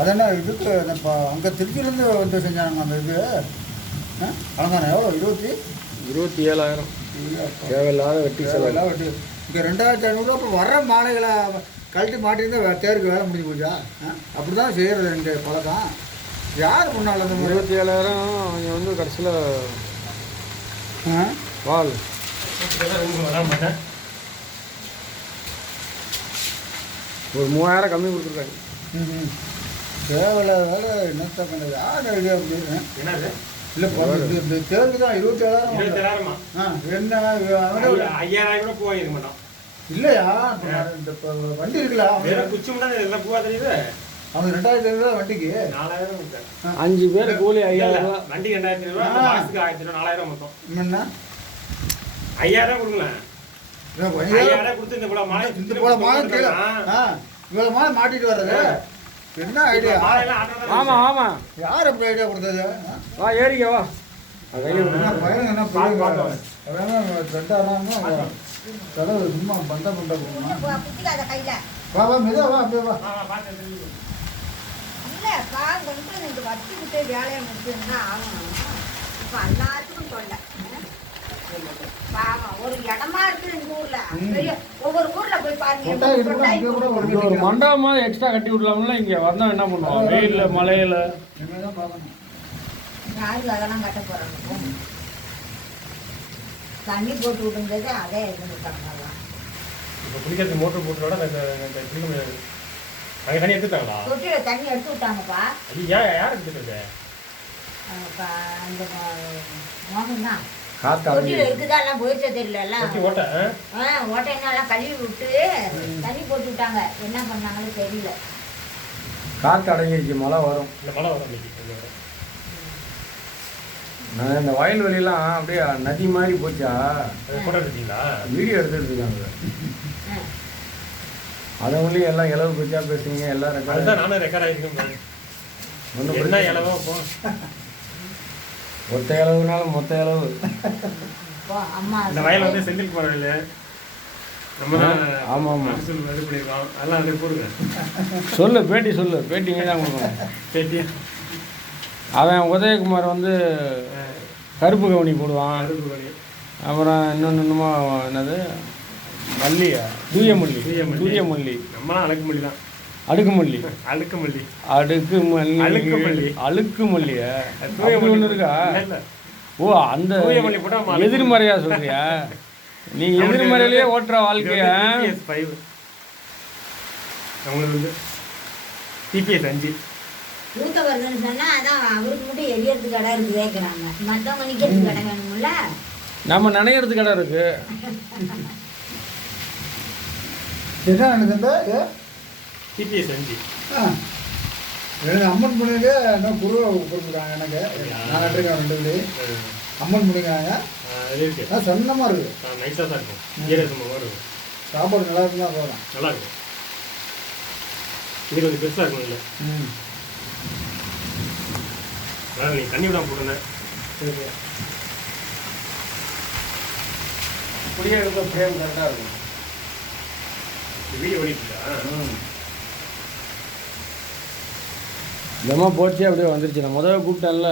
அதென்ன இதுக்கு இப்போ அங்கே திருச்சியிலேருந்து வந்து செஞ்சாங்க அந்த இது அலங்காரம் எவ்வளோ 27,000 தேவையில்லாத வெட்டி தேவையில்லாத வெட்டி. இங்கே 2,500 அப்புறம் வர்ற மாலைகளை கழட்டி மாட்டியிருந்தா தேருக்கு வேலை முடிஞ்சு போச்சா? அப்படி தான் செய்கிறது இங்கே பழக்கம். யார் முன்னால் அந்த 27,000 அவங்க வந்து கடைசியில் வால் வர மாட்டேன். ஒரு 3,000 கம்மி கொடுத்துருக்காங்க. தேவையில்லாத வேலை என்னத்த பண்ணது யார் ஐடியா அப்படின்னு என்னது இல்லை இந்த தேர்வு தான் 27,000. 27,000 என்ன 5,000 கூட போவாங்க மாட்டோம். இல்லையா இந்த இப்போ வண்டி இருக்குல்ல குச்சி மட்டும் எல்லாம் பூவா தெரியுது. அவனுக்கு 2,500 வண்டிக்கு 4,000 கொடுத்தேன். 5 பேர் கூலி 5,000. வண்டிக்கு 2,500, மாசத்துக்கு 1,000, 4,000 மொத்தம். என்ன 5,000 கொடுங்களேன். 5,000 கொடுத்து இந்த போல மாலை இவ்வளோ மாலை மாட்டிட்டு வர்றது என்ன ஐடியா? ஆமாம் ஆமாம், யார் அப்படி ஐடியா கொடுத்தது? வா ஏறிக்க வா. பையன் என்ன பிள்ளைங்க கதவு சும்மா பண்ட வா வா மெதுவா வா அப்படியே வா. வேலையை முடிச்சுன்னா ஆகணும். இப்போ எல்லாத்துக்கும் சொல்ல ஒரு இடமா இருக்குது இந்த ஊர்ல. ஒவ்வொரு ஊர்ல போய் பாருங்க. ஒரு மண்டபமா எக்ஸ்ட்ரா கட்டி விடலாம்ல. இங்கே வந்தோம் என்ன பண்ணுவோம், வெயிலில் மழையில் யாருக்கு அதெல்லாம் கட்ட போறாங்க? தண்ணி போட்டு விடும்போது அதே இருந்துட்டாங்க. இப்போ குளிக்கிறது மோட்டர் போட்டுறோட குளிக்க முடியாது. அங்கே தண்ணி எடுத்துட்டாங்களா? தொட்டியில தண்ணி எடுத்து விட்டாங்கப்பா. ஐயா யார் எடுத்துக்கிறது? அந்த மோகம் தான் காற்று தொட்டியில இருக்குதா எல்லாம் போயிடுச்சா தெரியல. ஓட்டை ஓட்டைனாலாம் கழுவி விட்டு தண்ணி போட்டு விட்டாங்க. என்ன பண்ணாங்கன்னு தெரியல. காற்று அடங்கிடுச்சு, மழை வரும். இந்த மழை வரும் இன்னைக்கு. நான் இந்த வயல்வெளியெல்லாம் அப்படியே நதி மாதிரி போச்சா. போட்டோ எடுத்தீங்களா? வீடியோ எடுத்துட்டு இருக்காங்க. அதவங்களையும் எல்லாம் இலவு பற்றியா பேசுறீங்க எல்லாம் ரெக்கார்டு. அதுதான் நானும் ரெக்கார்ட் ஆகிருக்கேன். ஒன்றும் என்ன இலவோ இப்போ மொத்த இலவுனாலும் மொத்த இலவு. அம்மா இந்த வயல் வந்து செந்தில் போகிற இல்லை நம்ம தான். ஆமாம் ஆமாம், இது பண்ணியிருக்கோம். அதெல்லாம் வந்து போடுங்க. சொல்லு பேட்டி சொல்லு, பேட்டிங்க தான் கொடுக்கணும். பேட்டி அவன் உதயகுமார் வந்து கருப்பு கவுனி போடுவான். அப்புறம் இன்னொன்றுமா என்னது மல்லியா, தூயமல்லி. தூயமல்லி நம்மளாம் அழுக்குமல்லி தான். அடுக்குமல்லி. அழுக்குமல்லி அடுக்குமல்லி அழுக்குமல்லி அழுக்குமல்லியா ஒன்று இருக்கா? ஓ அந்த தூயமல்லி போட்டால் எதிர்மறையா சொல்றியா நீ? எதிர்மறையிலேயே ஓட்டுற வாழ்க்கைய. நம்மளுக்கு வந்து டிபிஎஸ் 5 ஊத்த வருதுன்னு சொன்னா அதான் அவருக்கு மட்டும் எரியறதுக்கு கடை இருக்கு கேட்குறாங்க. மற்றவங்க நிற்கிறதுக்கு கடை வேணும்ல. நம்ம நினைக்கிறதுக்கு கடை இருக்கு. என்ன எனக்கு டிபிஎஸ் 5 எனக்கு அம்மன் முடிங்க இன்னும் குருவை கொடுத்துருக்காங்க. எனக்கு நான் நட்டுருக்கேன் 2 வீடு அம்மன் முடிங்காங்க. இருக்கு சொன்னமாக இருக்குது. நைஸாக தான் இருக்கும். ஈரசமாக இருக்கும். சாப்பாடு நல்லா இருக்குன்னா போகிறேன். நல்லா இருக்கும். இது கொஞ்சம் பெருசாக இருக்கும். இல்லை அதான் நீ தண்ணி விடாம போட்டுனேன். சரி அப்படியே இருக்க ஃப்ரேம் கரெக்டாக இருக்கும். வீடியோ ஓடிட்டுருக்கா? இந்த மாதிரி போச்சு அப்படியே வந்துருச்சு. நான் முதல்ல கூப்பிட்டேன்ல.